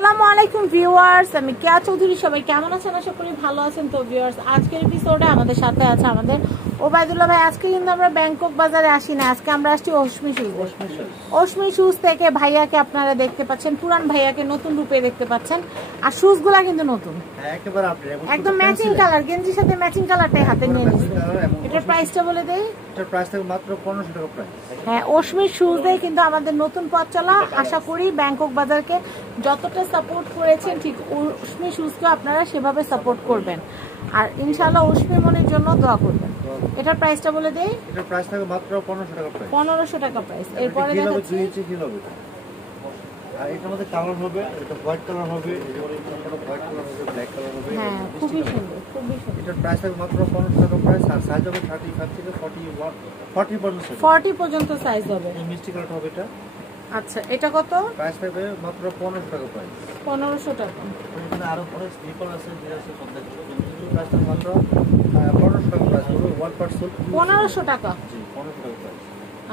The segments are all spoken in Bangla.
আসসালামু আলাইকুম ভিউয়ার্স, আমি কেয়া চৌধুরী। সবাই কেমন আছেন? আশা করি ভালো আছেন। তো ভিউয়ার্স, আজকের এপিসোডে আমাদের সাথে আছে আমাদের ওবায়দুল্লাহ ভাই। আজকে কিন্তু আমরা ব্যাংকক বাজারে আসি না, আজকে আমরা আসছি অশ্মি শুজ। অশ্মি শুজ থেকে ভাইয়াকে আপনারা দেখতে পাচ্ছেন, পুরান ভাইয়াকে নতুন রূপে দেখতে পাচ্ছেন। আর শুজগুলা কিন্তু নতুন, একদম ম্যাচিং কালার, গেঞ্জির সাথে ম্যাচিং কালারটাই হাতে নিয়ে নিয়েছে। এটার প্রাইসটা বলে দেই। এটার প্রাইস থাকে মাত্র 1500 টাকা প্রাইস। হ্যাঁ, অশ্মি শুজে কিন্তু আমাদের নতুন পথ চলা। আশা করি ব্যাংকক বাজারকে যতটা সাপোর্ট করেছেন ঠিক অশ্মি শুজকে আপনারা সেভাবে সাপোর্ট করবেন, আর ইনশাআল্লাহ অশ্মি মনের জন্য দোয়া করবেন। এটার প্রাইসটা বলে দেই। এটার প্রাইস থাকে মাত্র 1500 টাকা প্রাইস। 1500 টাকা প্রাইস। এরপরে দেখাচ্ছি 2 ইঞ্চি হিল হবে। আর এটার মধ্যে কালার হবে, এটা হোয়াইট কালার হবে, এটা হোয়াইট কালার হবে, ব্ল্যাক কালার হবে। হ্যাঁ, খুবই সুন্দর, খুবই সুন্দর। এটার প্রাইস থাকে মাত্র 1500 টাকা প্রাইস। আর সাইজ হবে 35 থেকে 40 পর্যন্ত সাইজ হবে। এই মিষ্টি কালার হবে এটা। আচ্ছা, এটা কত? প্রাইস থাকবে মাত্র 1500 টাকা প্রাইস। 1500 টাকা। এখানে আরো পরে স্লিপার আছে, যে আছে সব দেখতে। প্রাইস থাকে মাত্র 1500 টাকা প্রাইস। পুরো 1 সুট 1500 টাকা। জি, 1500 টাকা প্রাইস।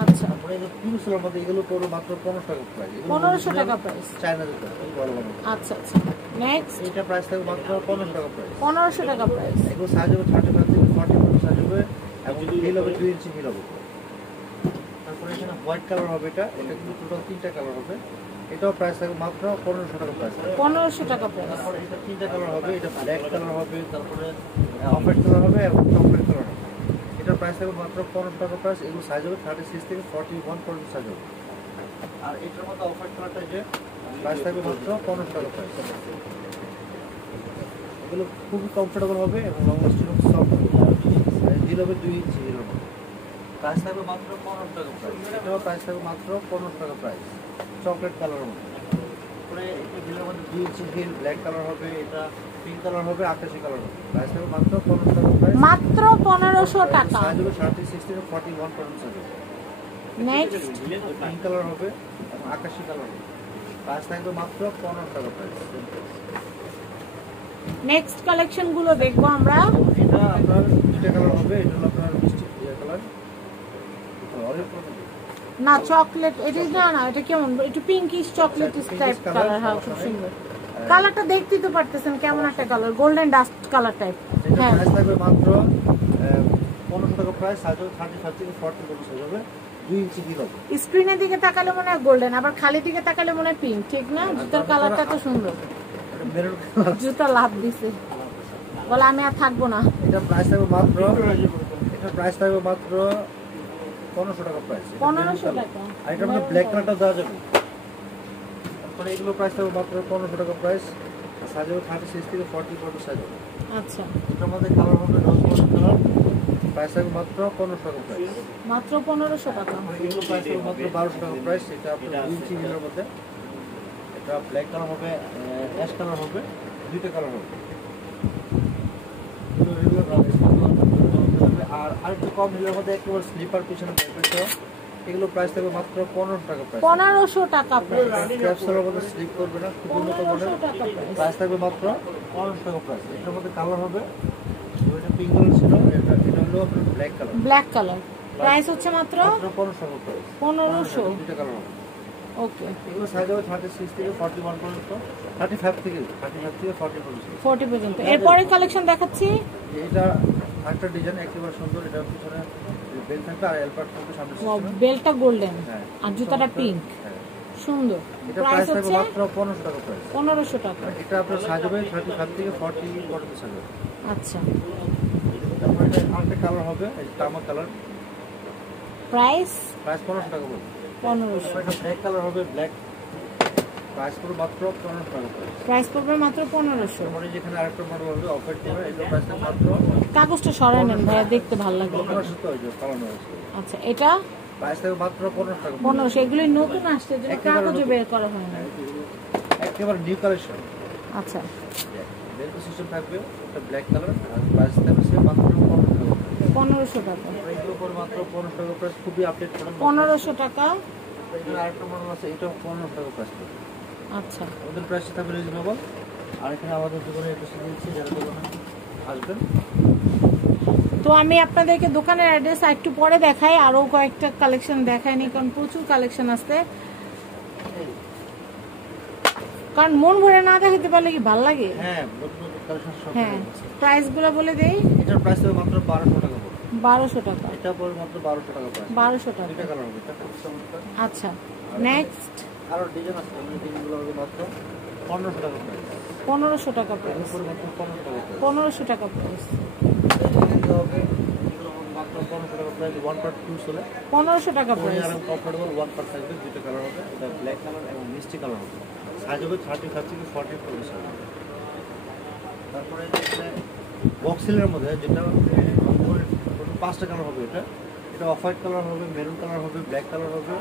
আচ্ছা, তারপরে এই যে পিউসের মধ্যে এগুলো পুরো মাত্র 1500 টাকা প্রাইস। 1500 টাকা প্রাইস। চায়না যেটা বড় বড়। আচ্ছা আচ্ছা, নেক্সট। এটা প্রাইস থাকবে মাত্র 1500 টাকা প্রাইস। 1500 টাকা প্রাইস। এগুলো সাইজ হবে 35 থেকে 40 সাইজ হবে, এবং হিল হবে 2 ইঞ্চি হিল হবে। তারপরে এখানে হোয়াইট কালার হবে, এটা কিন্তু টোটাল 3টা কালার হবে। এটাও প্রাইস থাকবে মাত্র 1500 টাকা প্রাইস। 1500 টাকা প্রাইস। তারপরে এটা 3টা কালার হবে, এটা ব্ল্যাক কালার হবে, তারপরে অফ হোয়াইট কালার হবে এবং চকলেট কালার হবে। এটার প্রাইস থাকবে মাত্র 1500 টাকা প্রাইস। এগুলো সাইজ হবে 36 থেকে 41 পর্যন্ত সাইজ হবে। আর এটার মধ্যে অফ হোয়াইট কালারটা যে প্রাইস থাকবে মাত্র 1500 টাকা প্রাইস। এগুলো খুবই কমফোর্টেবল হবে এবং লং লাস্টিং হবে, সফট হবে। হিল হবে 2 ইঞ্চি হিল হবে। প্রাইস থাকবে মাত্র 1500 টাকা প্রাইস। এটাও প্রাইস থাকবে মাত্র 1500 টাকা প্রাইস। চকলেট কালার হবে। তারপরে এটা হিলের মধ্যে 2 ইঞ্চি হিল, ব্ল্যাক কালার হবে, এটা পিঙ্ক কালার হবে, আকাশি কালার হবে। প্রাইস থাকবে মাত্র 1500 টাকা প্রাইস। মাত্র 1500 টাকা। সাইজ হবে 36 থেকে 41 পর্যন্ত সাইজ হবে। নেক্সট, পিঙ্ক কালার হবে এবং আকাশি কালার হবে। প্রাইস থাকবে মাত্র 1500 টাকা প্রাইস। নেক্সট কালেকশন গুলো দেখবো আমরা। এটা আপনার 2টা কালার হবে, এটা হলো আপনার মিষ্টি কালার, অরেঞ্জ কালার না চকলেট, এটা না, এটা কেমন একটু পিঙ্কিশ চকলেট টাইপ কালার। হ্যাঁ, খুব সুন্দর কালারটা, দেখতেই তো পারতেছেন কেমন একটা colour, golden dust colour type. হ্যাঁ, প্রাইস থাকবে মাত্র 1500 টাকা প্রাইস। সাইজ হবে 35 থেকে 40 পর্যন্ত সাইজ হবে, 2 ইঞ্চি হিল হবে। স্ক্রিনের দিকে তাকালে মনে হয় গোল্ডেন, আবার খালি দিকে তাকালে মনে হয় পিঙ্ক, ঠিক না? জুতার কালারটা তো সুন্দর, মেরুন কালার। জুতা লাভ দিছে, বলে আমি আর থাকবো না। এটা প্রাইস থাকবে মাত্র 1500 টাকা প্রাইস। 1500 টাকা। আর এটা মানে ব্ল্যাক কালারটা দেওয়া যাবে। তারপরে এগুলো প্রাইস থাকবে মাত্র 1500 টাকা প্রাইস। সাইজ হবে 36 থেকে 40 পর্যন্ত সাইজ হবে। আচ্ছা, এটার মধ্যে কালার হবে রোজ গোল্ড কালার। প্রাইস থাকবে মাত্র 1500 টাকা প্রাইস। মাত্র 1500 টাকা। এগুলো প্রাইস থাকবে মাত্র 1200 টাকা প্রাইস। এটা আপনার 2 ইঞ্চি হিলের মধ্যে, এটা ব্ল্যাক কালার হবে, অ্যাশ কালার হবে, 2টা কালার হবে। আর আরেকটু কম হিলের মধ্যে একেবারে স্লিপার পিছনে দেখবেন, এগুলো প্রাইস থাকবে মাত্র 1500 টাকা প্রাইস। 1500 টাকা প্রাইস। ক্যাপসুলের মধ্যে স্লিপ করবে না, খুব উন্নত মানের। 1500 টাকা প্রাইস। প্রাইস থাকবে মাত্র 1500 টাকা প্রাইস। এটার মধ্যে কালার হবে, এটা পিঙ্ক কালার ছিল, এটা হলো আপনার black colour. Black colour. Price হচ্ছে মাত্র 1500 টাকা প্রাইস। 1500। 2টা কালার হবে। ওকে, এগুলো সাইজ হবে 36 থেকে 41 পর্যন্ত, 35 থেকে 40 পর্যন্ত। 40 পর্যন্ত। এরপরে কালেকশন দেখাচ্ছি। এটা একটা ডিজাইন একেবারে সুন্দর। এটার পিছনে বেল থাকবে আর এলপার্ট থাকবে সামনে। বেলটা গোল্ডেন হ্যাঁ, আর জুতাটা পিঙ্ক, সুন্দর। এটা প্রাইস প্রাইস থাকবে হচ্ছে মাত্র 1500 টাকা প্রাইস। 1500 টাকা। এটা আপনার সাইজ হবে 35 থেকে 40 পর্যন্ত সাইজ হবে। আচ্ছা, তারপরে এটা আরেকটা কালার হবে, এই তামা কালার। প্রাইস 1500 টাকা পড়বে। 1500। এটা ব্ল্যাক কালার হবে, ব্ল্যাক। প্রাইস পড়বে মাত্র 1500 টাকা প্রাইস। প্রাইস পড়বে মাত্র 1500। তারপরে যেখানে আরেকটা মডেল হবে অফার দিবে, এটা প্রাইস থাকবে মাত্র কাগজটা সরাই নেন ভাইয়া, দেখতে ভালো লাগবে। 1500 তো এই যে কালার আছে। আচ্ছা, এটা প্রাইস থাকবে মাত্র 1500 টাকা। 1500। এগুলো নতুন আসছে, যে কাগজে বের করা হয় না। একেবারে নিউ কালেকশন। আচ্ছা, বেল্ট সিস্টেম থাকবে, এটা ব্ল্যাক কালার। আর প্রাইস থাকবে সে মাত্র 1500 টাকা। 1500 টাকা। এগুলো পর মাত্র 1500 টাকা প্রাইস, খুবই আপডেট করা। 1500 টাকা। এখানে আরেকটা মডেল আছে, এটা 1500 টাকা প্রাইস পড়বে। আচ্ছা, আমাদের প্রাইস থাকবে রিজনেবল। আর এখানে আমাদের দোকানে এসে দিচ্ছি, যারা দোকানে আসবেন। তো আমি আপনাদেরকে দোকানের অ্যাড্রেস একটু পরে দেখাই, আরো কয়েকটা কালেকশন দেখাইনি কারণ প্রচুর কালেকশন আছে। কারণ মন ভরে না দেখাতে পারলে কি ভালো লাগে? হ্যাঁ, নতুন নতুন কালেকশন সব। হ্যাঁ, প্রাইসগুলো বলে দেই। এটার প্রাইস হবে মাত্র 1200 টাকা পড়বে। 1200 টাকা। এটা পড়বে মাত্র 1200 টাকা প্রাইস। 1200 টাকা। এটা কালার হবে, এটা খুব চমৎকার। আচ্ছা, নেক্সট আরো ডিজাইন আছে, এই ডিজাইনগুলো হবে মাত্র 1500 টাকা প্রাইস। 1500 টাকা প্রাইস। এর উপরে মাত্র 1500 টাকা প্রাইস। 1500 টাকা প্রাইস। এটা হবে এগুলো হবে মাত্র 1500 টাকা প্রাইস, 1 পার্ট 2 চলে। 1500 টাকা প্রাইস। আর কমফোর্টেবল 1 পার্ট থাকবে, দুটো কালার হবে, এটা ব্ল্যাক কালার এবং মিষ্টি কালার হবে। সাইজ হবে 35 থেকে 40 পর্যন্ত হবে। তারপরে এখানে বক্সিলের মধ্যে যেটা 5টা কালার হবে, এটা অফ হোয়াইট কালার হবে, মেরুন কালার হবে, ব্ল্যাক কালার হবে,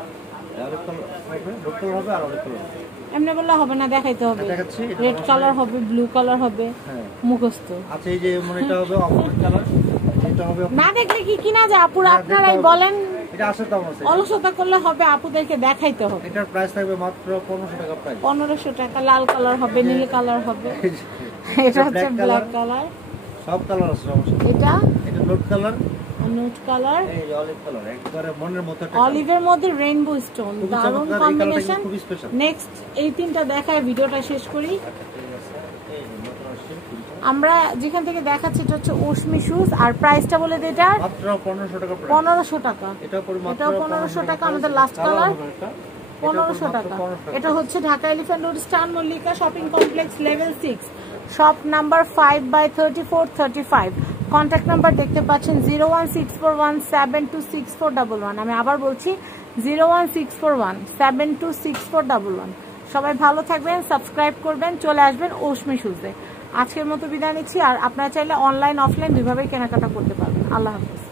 অলিভ কালার হবে, রেড কালার হবে আর অলিভ কালার হবে। এমনি বললে হবে না, দেখাইতে হবে। দেখাচ্ছি, রেড কালার হবে, ব্লু কালার হবে, হ্যাঁ মুখস্থ। আচ্ছা, এই যে মানে এটা হবে অফ হোয়াইট কালার, এটা হবে না দেখলে কি কিনা যায় আপুরা? আপনারাই বলেন। এটা আছে তো আমার কাছে। অলসতা করলে হবে, আপুদেরকে দেখাইতে হবে। এটার প্রাইস থাকবে মাত্র 1500 টাকা প্রাইস। 1500 টাকা। লাল কালার হবে, নীল কালার হবে। এটা হচ্ছে ব্ল্যাক কালার। সব কালার আছে সমস্যা। এটা নোট কালার, নোট কালার, এই অলিভ কালার, একবারে মনের মতো একটা অলিভের মধ্যে রেইনবো স্টোন, দারুণ কম্বিনেশন। খুব স্পেশাল। নেক্সট এই তিনটা দেখায় ভিডিওটা শেষ করি। এই নতুন আসছে আমরা যেখান থেকে দেখাচ্ছি এটা হচ্ছে ওশমি শুজ, আর প্রাইসটা বলে দিই এটার মাত্র 1500 টাকা প্রাইস। 1500 টাকা। এটা পড়বে মাত্র এটাও 1500 টাকা। আমাদের লাস্ট কালার 1500 টাকা। এটা হচ্ছে ঢাকা এলিফ্যান্ট রোড, স্টান Mallika shopping complex, level 6, shop number 5/3435। Contact number দেখতে পাচ্ছেন 01641726411। আমি আবার বলছি 01641726411। সবাই ভালো থাকবেন, সাবস্ক্রাইব করবেন, চলে আসবেন ওশমি শুজে। আজকের মতো বিদায় নিচ্ছি। আর আপনারা চাইলে অনলাইন অফলাইন দুইভাবেই কেনাকাটা করতে পারবেন। আল্লাহ হাফেজ।